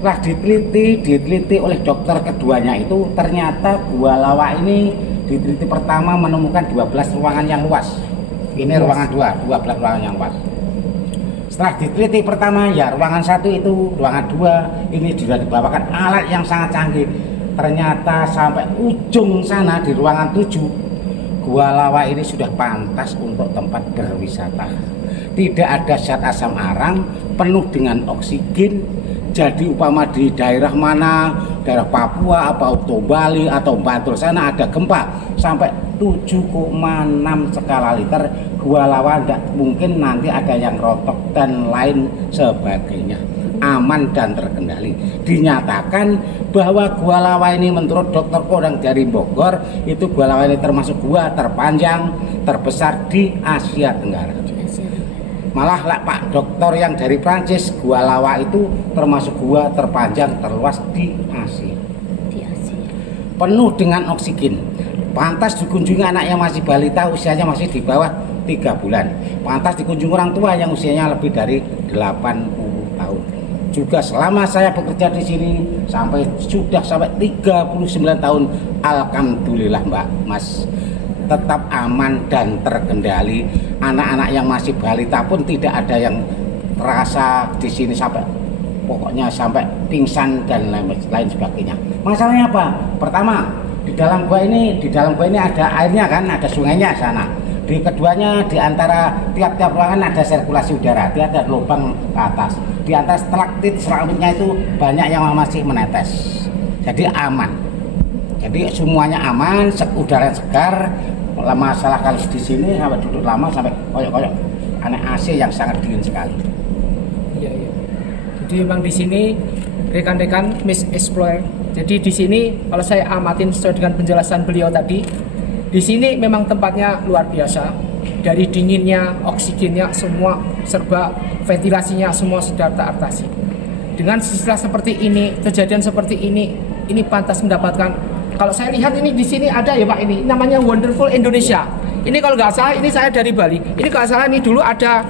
Setelah diteliti oleh dokter keduanya itu ternyata Gua Lawa ini diteliti pertama menemukan 12 ruangan yang luas. Ini ruangan 2, 12 ruangan yang luas. Setelah diteliti pertama ya ruangan 1 itu, ruangan 2 ini juga dibawakan alat yang sangat canggih. Ternyata sampai ujung sana di ruangan 7 Gua Lawa ini sudah pantas untuk tempat berwisata. Tidak ada zat asam arang, penuh dengan oksigen. Jadi upama di daerah mana, daerah Papua, atau Bali, atau Bantul sana ada gempa sampai 7,6 skala liter, Gua Lawa tidak mungkin nanti ada yang rontok dan lain sebagainya. Aman dan terkendali. Dinyatakan bahwa Gua Lawa ini menurut Dokter Kodang dari Bogor, itu Gua Lawa ini termasuk gua terpanjang, terbesar di Asia Tenggara. Malah lah Pak Dokter yang dari Prancis, Gua Lawa itu termasuk gua terpanjang terluas di Asia. Penuh dengan oksigen. Pantas dikunjungi anak yang masih balita, usianya masih di bawah 3 bulan. Pantas dikunjungi orang tua yang usianya lebih dari 80 tahun. Juga selama saya bekerja di sini sudah sampai 39 tahun, alhamdulillah Mbak Mas, tetap aman dan terkendali. Anak-anak yang masih balita pun tidak ada yang terasa di sini sampai pokoknya sampai pingsan dan lain sebagainya. Masalahnya apa? Pertama, di dalam gua ini ada airnya kan, ada sungainya sana. Di keduanya di antara tiap-tiap ruangan ada sirkulasi udara, dia ada lubang ke atas. Di antara stalaktit seramiknya itu banyak yang masih menetes. Jadi aman. Jadi semuanya aman, udara segar. Masalah kalau di sini sampai duduk lama sampai koyok-koyok aneh AC yang sangat dingin sekali. Iya, iya. Jadi memang di sini rekan-rekan Miss Explorer. Jadi di sini kalau saya amatin sesuai dengan penjelasan beliau tadi, di sini memang tempatnya luar biasa. Dari dinginnya, oksigennya, semua serba ventilasinya semua sudah teratasi. Dengan istilah seperti ini, kejadian seperti ini pantas mendapatkan. Kalau saya lihat ini di sini ada ya Pak, ini namanya Wonderful Indonesia. Ini kalau nggak salah, ini saya dari Bali. Ini kalau salah ini dulu ada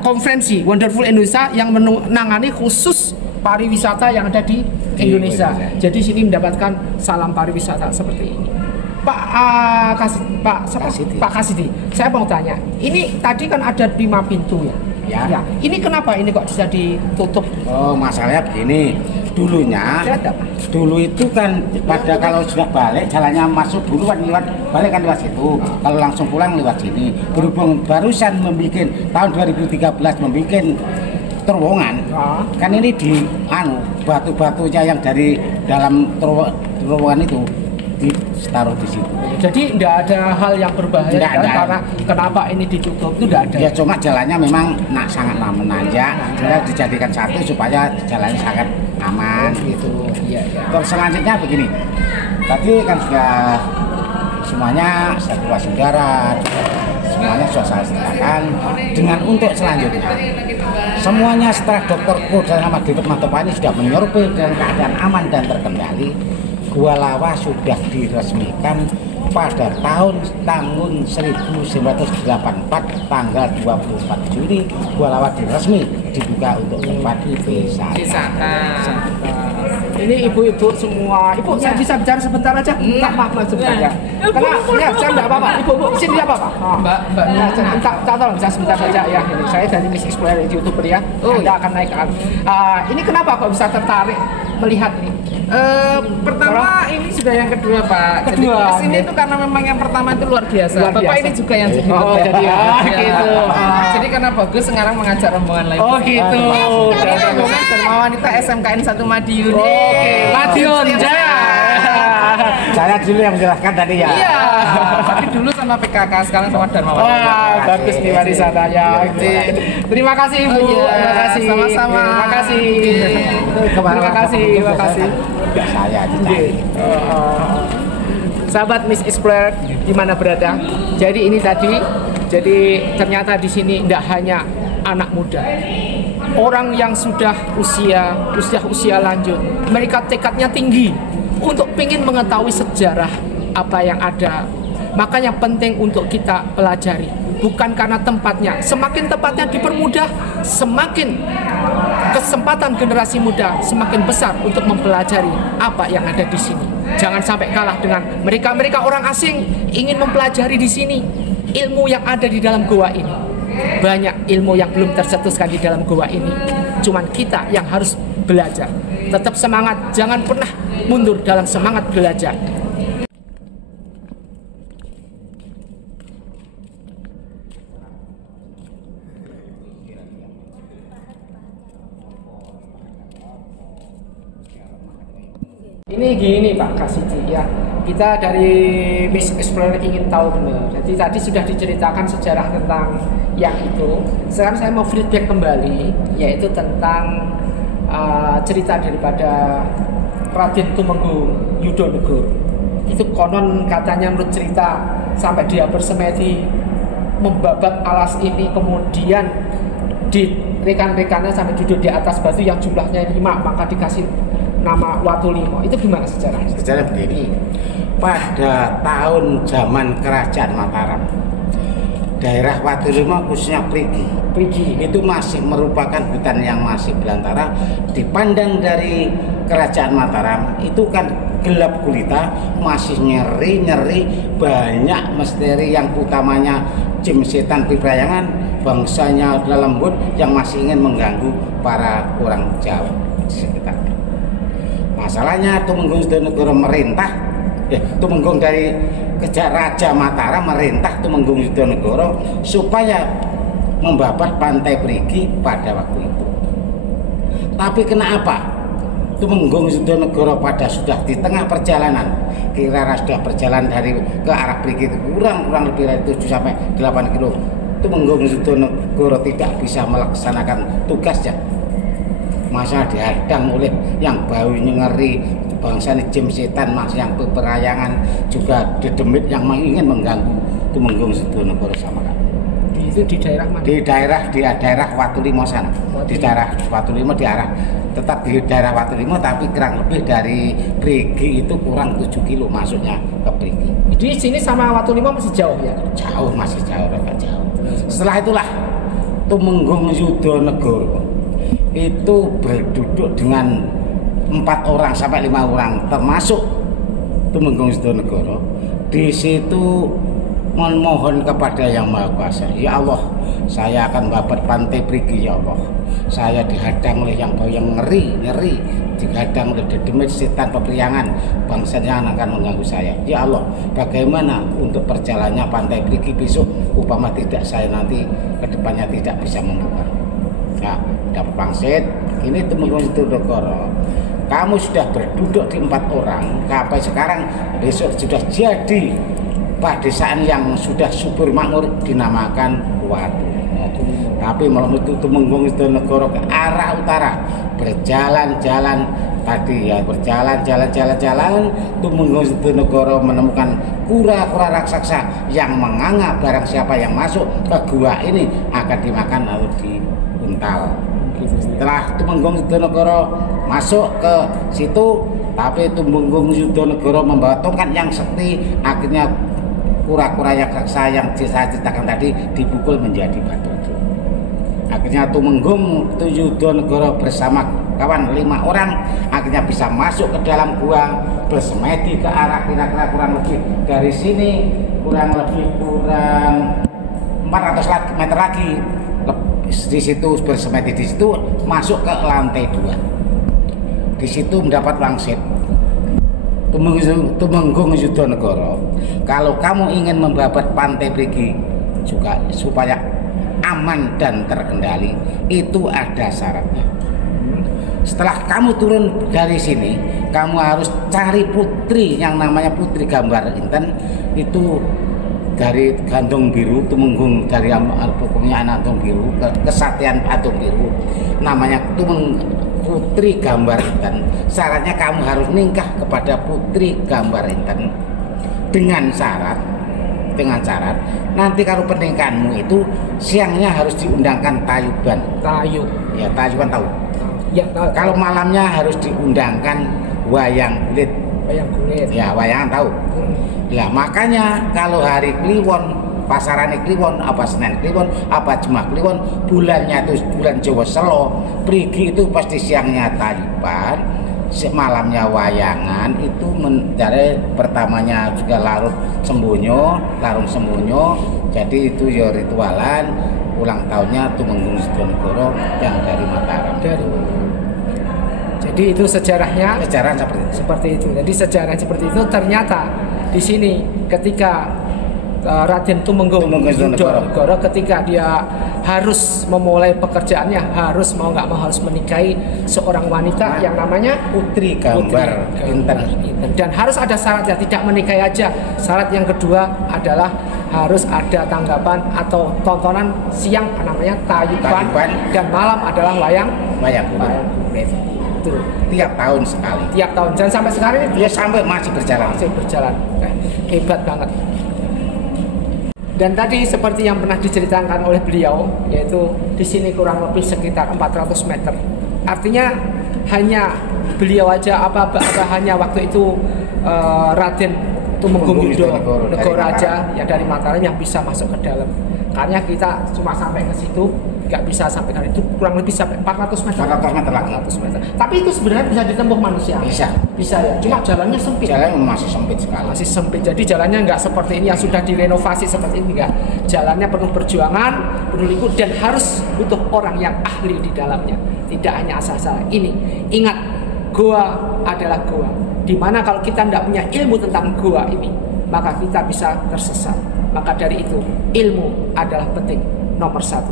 konferensi Wonderful Indonesia yang menangani khusus pariwisata yang ada di Indonesia. Jadi sini mendapatkan salam pariwisata seperti ini. Pak Kasidi, saya mau tanya. Ini tadi kan ada 5 pintu ya. Ya. Ini kenapa ini kok bisa ditutup? Oh, masalahnya begini. Dulu itu kan pada kalau sudah balik jalannya masuk dulu kan balik kan lewat situ. Kalau langsung pulang lewat sini. Berhubung barusan membuat tahun 2013 membuat terowongan. Kan ini di batu-batunya yang dari dalam terowongan itu ditaruh di situ. Jadi tidak ada hal yang berbahaya karena kenapa ini ditutup itu tidak ada. Ya cuma jalannya memang sangatlah menanjak, sehingga dijadikan satu supaya jalannya sangat aman gitu. Iya. Terus selanjutnya begini, tadi kan sudah semuanya sirkulasi udara, semuanya sudah saya ceritakan. Dengan untuk selanjutnya, semuanya setelah Dokter Kodang sama David Mantopani sudah menyurvei dengan keadaan aman dan terkendali, Gua Lawa sudah diresmikan pada tahun 1984 tanggal 24 Juni. Gua Lawa resmi dibuka untuk tempat wisata. Ini ibu-ibu semua. Ibu, saya bisa bicara sebentar aja? Maaf sebentar ya. Karena ya, saya enggak apa-apa. Ibu, sini enggak apa-apa. Mbak, tolong bisa sebentar saja ya. Ini saya dari Miss Explorer YouTuber ya. Anda akan naik ke ini kenapa kok bisa tertarik melihat ini? Pertama ini sudah yang kedua Pak. Jadi kesini itu karena memang yang pertama itu luar biasa. Bapak ini juga yang jadi. Gitu. Jadi karena bagus sekarang mengajak rombongan lain. Oh gitu. Rombongan Dharma Wanita SMKN 1 Madiun. Oke. Madiun Jaya. Saya dulu yang menjelaskan tadi ya. Iya. Tapi dulu sama PKK, sekarang sama Dharma Wanita. Wah, bagus nih pariwisatanya. Terima kasih Ibu. Terima kasih. Sama-sama. Terima kasih. Terima kasih. Terima kasih. Saya dicari. Sahabat Miss Explorer di mana berada. Jadi ini tadi, jadi ternyata di sini tidak hanya anak muda, orang yang sudah usia lanjut, mereka tekadnya tinggi untuk ingin mengetahui sejarah apa yang ada. Makanya penting untuk kita pelajari, bukan karena tempatnya. Semakin tempatnya dipermudah, semakin kesempatan generasi muda semakin besar untuk mempelajari apa yang ada di sini. Jangan sampai kalah dengan mereka orang asing ingin mempelajari di sini ilmu yang ada di dalam goa ini. Banyak ilmu yang belum tercetuskan di dalam goa ini. Cuman kita yang harus belajar. Tetap semangat, jangan pernah mundur dalam semangat belajar. Ini gini Pak Kasidi ya, kita dari Miss Explorer ingin tahu benar. Jadi tadi sudah diceritakan sejarah tentang yang itu. Sekarang saya mau feedback kembali, yaitu tentang cerita daripada Raden Tumenggung Yudonegoro. Itu konon katanya menurut cerita sampai dia bersemedi membabat alas ini, kemudian di rekan-rekannya sampai duduk di atas batu yang jumlahnya 5, maka dikasih nama Watulimo. Itu gimana sejarahnya? Sejarah begini, pada tahun zaman kerajaan Mataram, daerah Watulimo khususnya Prigi itu masih merupakan hutan yang masih belantara. Dipandang dari kerajaan Mataram itu kan gelap gulita, masih nyeri, banyak misteri yang utamanya jin setan pibrayangan, bangsanya lembut yang masih ingin mengganggu para orang Jawa sekitar. Masalahnya Tumenggung Yudonegoro merintah, Tumenggung dari Raja Mataram merintah Tumenggung Yudonegoro supaya membabat pantai Prigi pada waktu itu. Tapi kenapa Tumenggung Yudonegoro pada sudah di tengah perjalanan, kira-kira sudah berjalan dari ke arah Prigi itu kurang lebih dari 7 sampai 8 kilo, Tumenggung Yudonegoro tidak bisa melaksanakan tugasnya. Masa dihadang oleh yang baunya ngeri, bangsa jin setan, mas yang peperayangan, juga dedemit yang ingin mengganggu Tumenggung Yudonegoro sama kami. Itu di daerah mana? Di daerah Watulimo sana. Di daerah Watulimo, tetap di daerah Watulimo, tapi kurang lebih dari Prigi itu kurang 7 kilo masuknya ke Prigi. Di sini sama Watulimo masih jauh ya? Jauh, masih jauh. Setelah itulah Tumenggung Yudonegoro itu berduduk dengan 4 orang sampai 5 orang, termasuk Tumenggung Yudonegoro. Di situ memohon kepada Yang Maha Kuasa, ya Allah, saya akan babat pantai Prigi, ya Allah. Saya dihadang oleh yang bau yang ngeri, dihadang oleh dedemit setan pepriangan, bangsanya akan mengganggu saya. Ya Allah, bagaimana untuk perjalanannya pantai Prigi besok, upama tidak saya nanti kedepannya tidak bisa membuka. Nah, dapat pangsit, ini Tumenggung Yudonegoro. Kamu sudah berduduk di 4 orang, sampai sekarang besok sudah jadi padesaan yang sudah subur makmur dinamakan Watulimo. Tapi malam itu Tumenggung Yudonegoro ke arah utara, berjalan-jalan tadi ya, berjalan-jalan Tumenggung Yudonegoro menemukan kura-kura raksasa yang menganga barang siapa yang masuk ke gua ini akan dimakan lalu diuntal. Setelah Tumenggung Yudonegoro masuk ke situ, tapi Tumenggung Yudonegoro membawa tongkat yang sakti, akhirnya kura-kura yang raksasa yang saya ceritakan tadi dipukul menjadi batu. Akhirnya Tumenggung Yudonegoro bersama kawan 5 orang akhirnya bisa masuk ke dalam gua, bersemedi ke arah kira-kira kurang lebih dari sini kurang 400 meter lagi. Di situ bersemedi, di situ masuk ke lantai 2. Di situ mendapat wangsit. Tumenggung Yudonegoro, kalau kamu ingin membabat pantai Prigi juga supaya aman dan terkendali, itu ada syaratnya. Setelah kamu turun dari sini, kamu harus cari putri yang namanya Putri Gambar Inten, itu dari Gandong Biru, Tumenggung dari pokoknya anak Gandong Biru, kesatian Gandong Biru, namanya Putri Gambar Inten. Syaratnya kamu harus nikah kepada Putri Gambar Inten dengan syarat nanti kalau pernikahanmu itu siangnya harus diundangkan tayuban. Ya, tayuban tahu. Ya, tahu. Kalau malamnya harus diundangkan wayang kulit. Ya, wayangan tahu. Ya, makanya kalau hari Kliwon pasaran kliwon, apa Senen kliwon, apa Jemah kliwon, bulannya itu bulan Jawa Selo, Prigi itu pasti siangnya tayuban, malamnya wayangan, itu mencari pertamanya juga larung sembunyo, jadi itu ya ritualan ulang tahunnya Tumenggung Sidonegoro yang dari Mataram. Jadi itu sejarahnya. Sejarah seperti itu. Jadi sejarah seperti itu ternyata di sini ketika Raden Tumenggung Sidonegoro ketika dia harus memulai pekerjaannya, harus mau nggak mau harus menikahi seorang wanita yang namanya Putri Gambar Inten. Dan harus ada syaratnya, tidak menikahi aja. Syarat yang kedua adalah harus ada tanggapan atau tontonan siang namanya tayuban, dan malam adalah wayang kulit. Itu tiap tahun sekali. Tiap tahun. Dan sampai sekarang ini dia sampai masih berjalan. Hebat banget. Dan tadi seperti yang pernah diceritakan oleh beliau, yaitu di sini kurang lebih sekitar 400 meter. Artinya hanya beliau aja hanya waktu itu Raden Tumenggung Sidonegoro aja yang dari Mataram yang bisa masuk ke dalam. Karena kita cuma sampai ke situ, nggak bisa sampai kan itu kurang lebih sampai 400 meter. 400 meter lagi. 400 meter. Tapi itu sebenarnya bisa ditempuh manusia. Bisa ya. Cuma jalannya sempit. Jalannya masih sempit sekali. Masih sempit. Jadi jalannya nggak seperti ini yang sudah direnovasi seperti ini, nggak. Jalannya penuh perjuangan, penuh liku, dan harus butuh orang yang ahli di dalamnya. Tidak hanya asal-asalan. Ini ingat, goa adalah goa. Dimana kalau kita tidak punya ilmu tentang goa ini, maka kita bisa tersesat. Maka dari itu ilmu adalah penting nomor 1.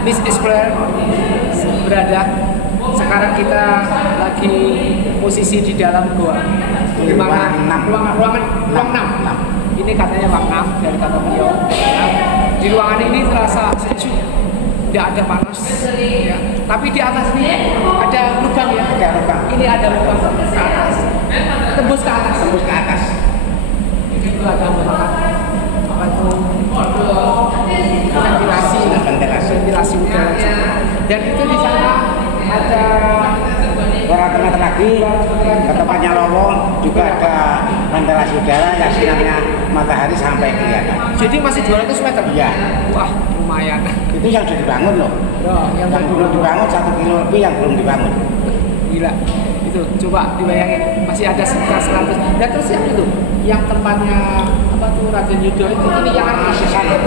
Miss Explorer berada. Sekarang kita lagi posisi di dalam gua. Ruangan 6. Ini katanya ruang 6 dari kata beliau. Di ruangan ini terasa sejuk, tidak ada panas. Ya. Tapi di atas ini ada lubang ya. Ada lubang. Ini ada lubang ke atas. Tembus ke atas. Itu ada lubang. Apa itu? Ventilasi udara. Dan itu di sana ada 200 meter lagi ke tempatnya lowong juga ada ventilasi udara yang sinarnya matahari sampai kelihatan. Jadi masih 200 meter? Iya. Wah, lumayan. Itu yang sudah dibangun loh. Yang belum dibangun 1 kilo lebih yang belum dibangun. Gila. Itu coba dibayangin, masih ada sekitar 100. Dan terus yang itu, yang tempatnya apa tuh Raden Yudo itu ini yang masih sana.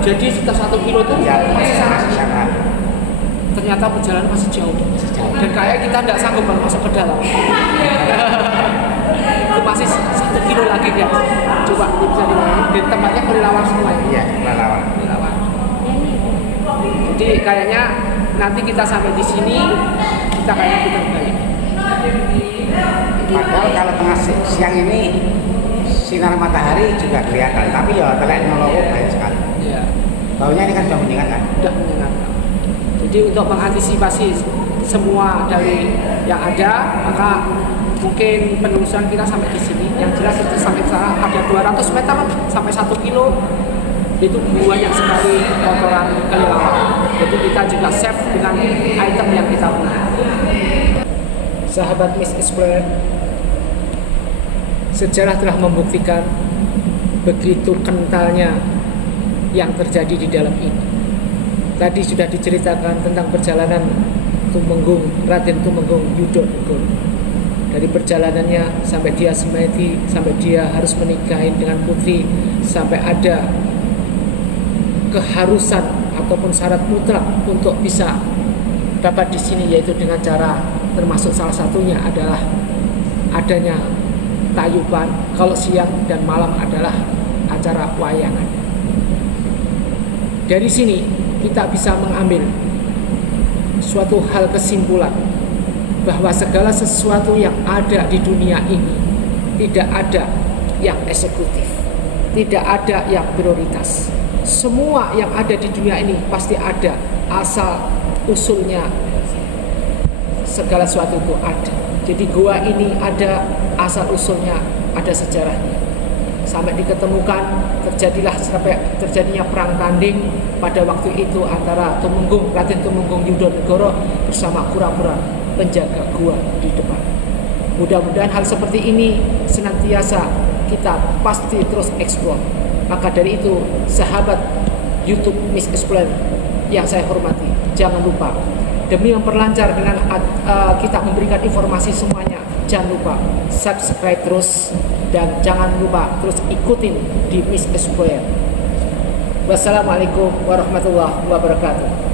Jadi sekitar 1 kilo itu masih sana. Ternyata perjalanan masih jauh. Dan kayak kita tidak sanggup masuk ke dalam. Itu masih 1 kilo lagi guys. Coba bisa dibayangin. Di tempatnya kelelawar semua. Iya, kelelawar. Jadi kayaknya nanti kita sampai di sini kita kayaknya putar balik. Padahal kalau tengah siang ini sinar matahari juga kelihatan, tapi ya telek nolowo banyak sekali. Iya. Baunya ini kan sudah menyengatkan. Sudah menyengatkan. Jadi untuk mengantisipasi semua dari yang ada, maka mungkin penelusuran kita sampai di sini. Yang jelas itu sampai sana ada 200 meter sampai 1 kilo. Itu banyak sekali kotoran kelelawar. Jadi kita juga save dengan item yang kita punya. Sahabat Miss Explorer, sejarah telah membuktikan begitu kentalnya yang terjadi di dalam ini. Tadi sudah diceritakan tentang perjalanan Raden Tumenggung Sidonegoro. Dari perjalanannya sampai dia semati, sampai dia harus menikahi dengan putri, sampai ada keharusan ataupun syarat mutlak untuk bisa dapat di sini, yaitu dengan cara termasuk salah satunya adalah adanya tayuban kalau siang dan malam adalah acara wayangan. Dari sini kita bisa mengambil suatu hal kesimpulan bahwa segala sesuatu yang ada di dunia ini tidak ada yang eksekutif, tidak ada yang prioritas. Semua yang ada di dunia ini pasti ada asal usulnya, segala sesuatu itu ada. Jadi gua ini ada asal usulnya, ada sejarahnya. Sampai diketemukan, terjadinya perang tanding pada waktu itu antara Raden Tumenggung Sidonegoro bersama kura-kura penjaga gua di depan. Mudah-mudahan hal seperti ini senantiasa kita pasti terus explore. Maka dari itu, sahabat YouTube Miss Explorer yang saya hormati, jangan lupa demi memperlancar dengan kita memberikan informasi semuanya, jangan lupa subscribe terus dan jangan lupa terus ikutin di Miss Explorer. Wassalamualaikum warahmatullahi wabarakatuh.